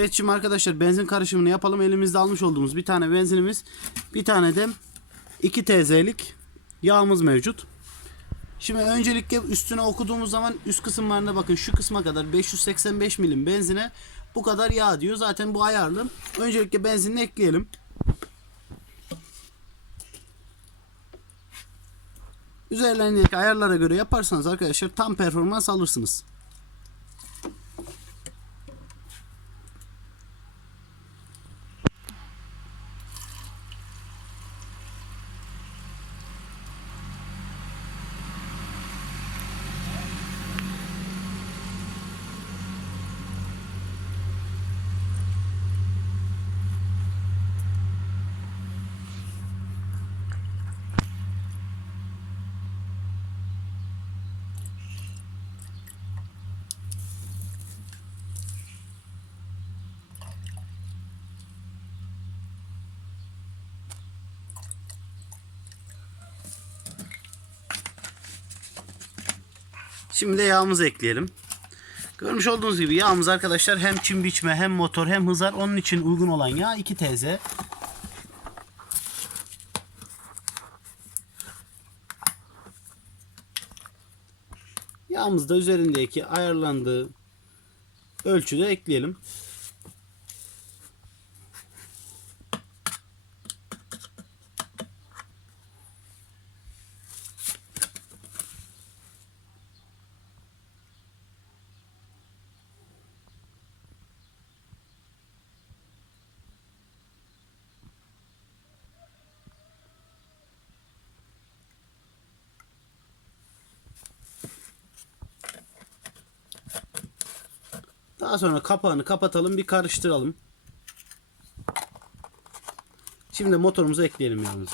Evet şimdi arkadaşlar benzin karışımını yapalım. Elimizde almış olduğumuz bir tane benzinimiz. Bir tane de 2 TZ'lik yağımız mevcut. Şimdi öncelikle üstüne okuduğumuz zaman üst kısımlarına bakın şu kısma kadar 585 milim benzine bu kadar yağ diyor. Zaten bu ayarlı. Öncelikle benzinini ekleyelim. Üzerlerindeki ayarlara göre yaparsanız arkadaşlar tam performans alırsınız. Şimdi de yağımızı ekleyelim. Görmüş olduğunuz gibi yağımız arkadaşlar hem çim biçme hem motor hem hızar onun için uygun olan yağ 2 TZ. Yağımızı da üzerindeki ayarlandığı ölçüde ekleyelim. Daha sonra kapağını kapatalım bir karıştıralım. Şimdi motorumuzu ekleyelim yalnız.